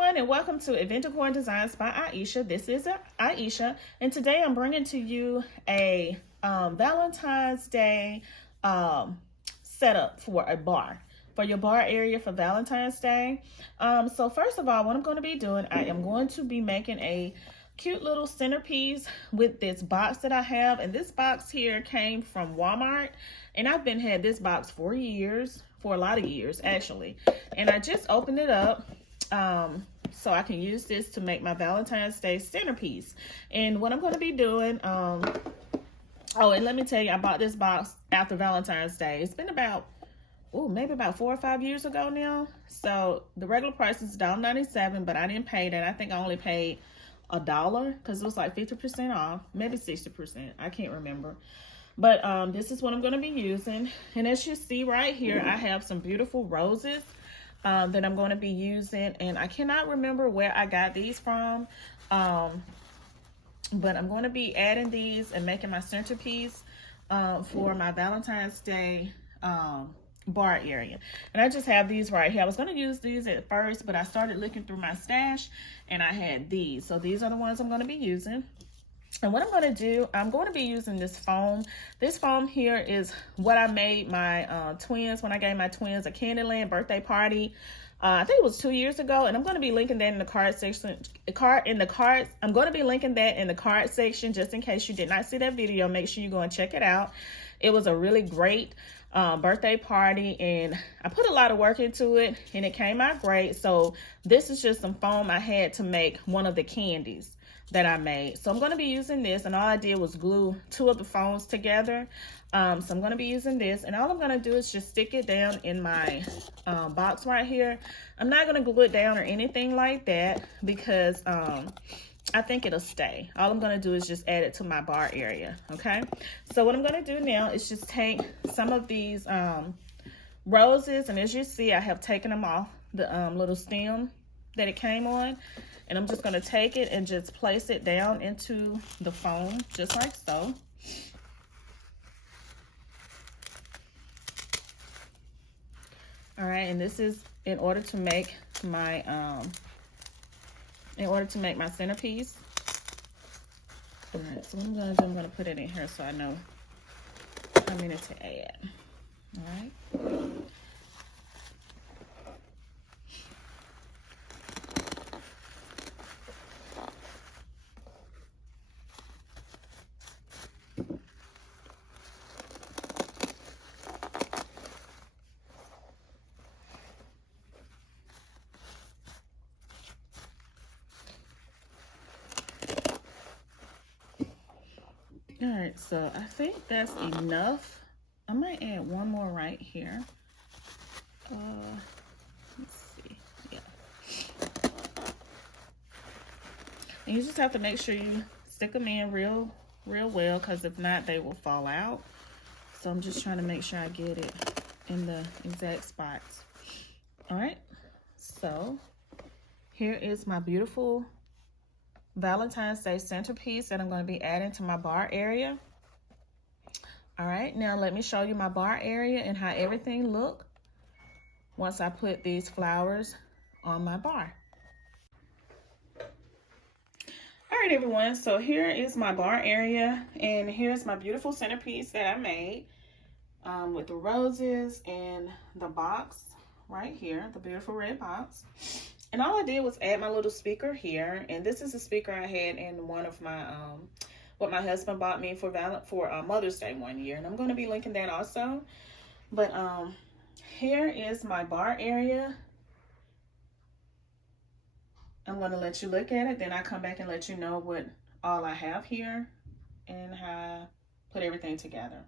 everyone, and welcome to Decor and Designs by Ieasha. This is Ieasha, and today I'm bringing to you a Valentine's Day setup for a bar, for your bar area for Valentine's Day. So first of all, what I'm going to be doing, I am going to be making a cute little centerpiece with this box that I have, and this box here came from Walmart, and I've had this box for years, for a lot of years actually, and I just opened it up so I can use this to make my Valentine's Day centerpiece. And what I'm going to be doing, oh, and let me tell you, I bought this box after Valentine's Day. It's been about, maybe about 4 or 5 years ago now. So the regular price is $1.97, but I didn't pay that. I think I only paid $1 because it was like 50% off, maybe 60%. I can't remember. But this is what I'm going to be using. And as you see right here, I have some beautiful roses that I'm going to be using, and I cannot remember where I got these from, but I'm going to be adding these and making my centerpiece for my Valentine's Day bar area. And I just have these right here. I was going to use these at first, but I started looking through my stash and I had these, so these are the ones I'm going to be using. And what I'm going to do, I'm going to be using this foam. This foam here is what I made my twins, when I gave my twins a Candyland birthday party. I think it was 2 years ago, and I'm going to be linking that in the card section. I'm going to be linking that in the card section just in case you did not see that video. Make sure you go and check it out. It was a really great birthday party, and I put a lot of work into it, and it came out great. So this is just some foam I had to make one of the candies that I made. So I'm going to be using this, and all I did was glue 2 of the foams together. So I'm going to be using this, and all I'm going to do is just stick it down in my box right here. I'm not going to glue it down or anything like that because I think it'll stay. All I'm going to do is just add it to my bar area, okay? So what I'm going to do now is just take some of these roses, and as you see, I have taken them off the little stem that it came on. And I'm just going to take it and just place it down into the foam, just like so. All right, and this is in order to make my centerpiece. All right, so what I'm going to do, I'm going to put it in here so I know how many to add. All right. All right, so I think that's enough. I might add one more right here. Let's see, yeah. And you just have to make sure you stick them in real well, because if not, they will fall out. So I'm just trying to make sure I get it in the exact spots. All right, so here is my beautiful Valentine's Day centerpiece that I'm going to be adding to my bar area. All right, now let me show you my bar area and how everything look once I put these flowers on my bar. All right, everyone, so here is my bar area, and here's my beautiful centerpiece that I made with the roses and the box right here, the beautiful red box. And all I did was add my little speaker here, and this is a speaker I had in one of my what my husband bought me for Mother's Day one year, and I'm going to be linking that also. But here is my bar area. I'm going to let you look at it, then I come back and let you know what all I have here and how I put everything together.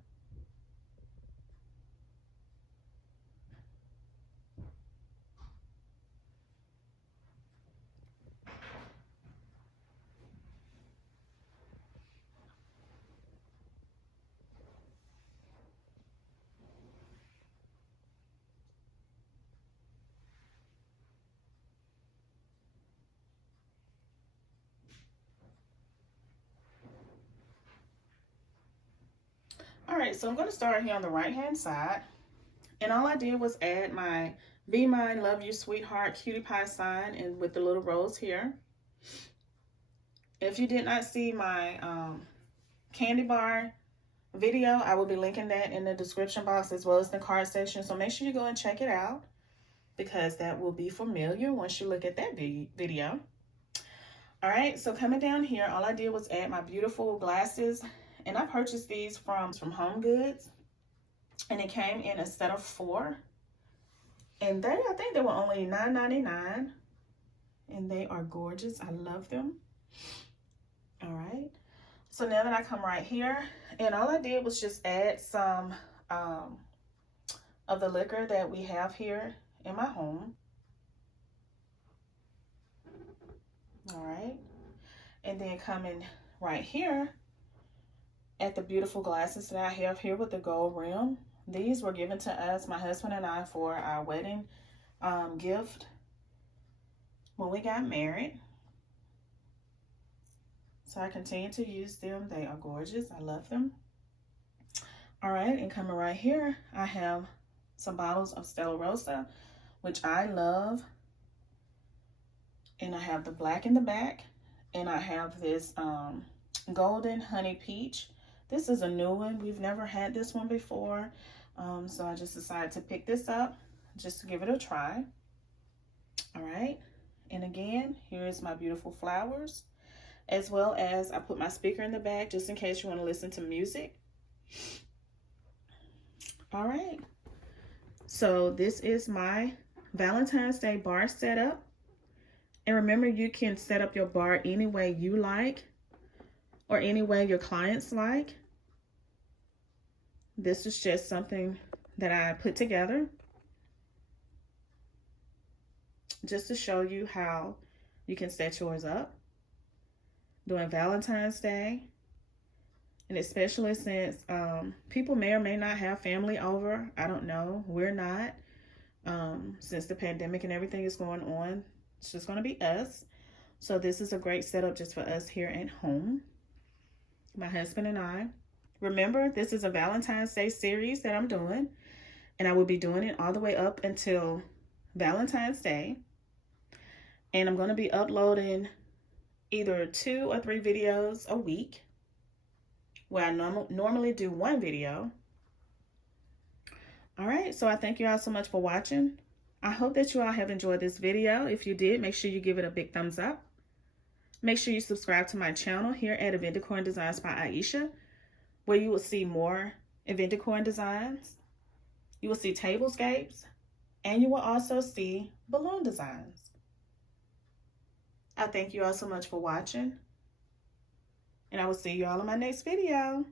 All right, so I'm going to start here on the right hand side, and all I did was add my Be mine, love you, sweetheart, cutie pie sign, and with the little rose here. If you did not see my candy bar video, I will be linking that in the description box as well as the card section. So make sure you go and check it out, because that will be familiar once you look at that video. All right, so coming down here, all I did was add my beautiful glasses, and I purchased these from Home Goods, and it came in a set of 4, and I think they were only $9.99, and they are gorgeous. I love them. All right, so now that I come right here, and all I did was just add some of the liquor that we have here in my home. All right, and then coming right here at the beautiful glasses that I have here with the gold rim. These were given to us, my husband and I, for our wedding gift when we got married. So I continue to use them. They are gorgeous. I love them. All right, and coming right here, I have some bottles of Stella Rosa, which I love. And I have the black in the back, and I have this golden honey peach. This is a new one. We've never had this one before. So I just decided to pick this up just to give it a try. All right. And again, here's my beautiful flowers, as well as I put my speaker in the back just in case you want to listen to music. All right. So this is my Valentine's Day bar setup. And remember, you can set up your bar any way you like or any way your clients like. This is just something that I put together just to show you how you can set yours up during Valentine's Day. And especially since people may or may not have family over. I don't know. We're not. Since the pandemic and everything is going on, it's just going to be us. So this is a great setup just for us here at home, my husband and I. Remember, this is a Valentine's Day series that I'm doing, and I will be doing it all the way up until Valentine's Day. And I'm going to be uploading either 2 or 3 videos a week, where I normally do 1 video. All right, so I thank you all so much for watching. I hope that you all have enjoyed this video. If you did, make sure you give it a big thumbs up. Make sure you subscribe to my channel here at Event Decor and Designs by Ieasha, where you will see more event decor and designs. You will see tablescapes, and you will also see balloon designs. I thank you all so much for watching, and I will see you all in my next video.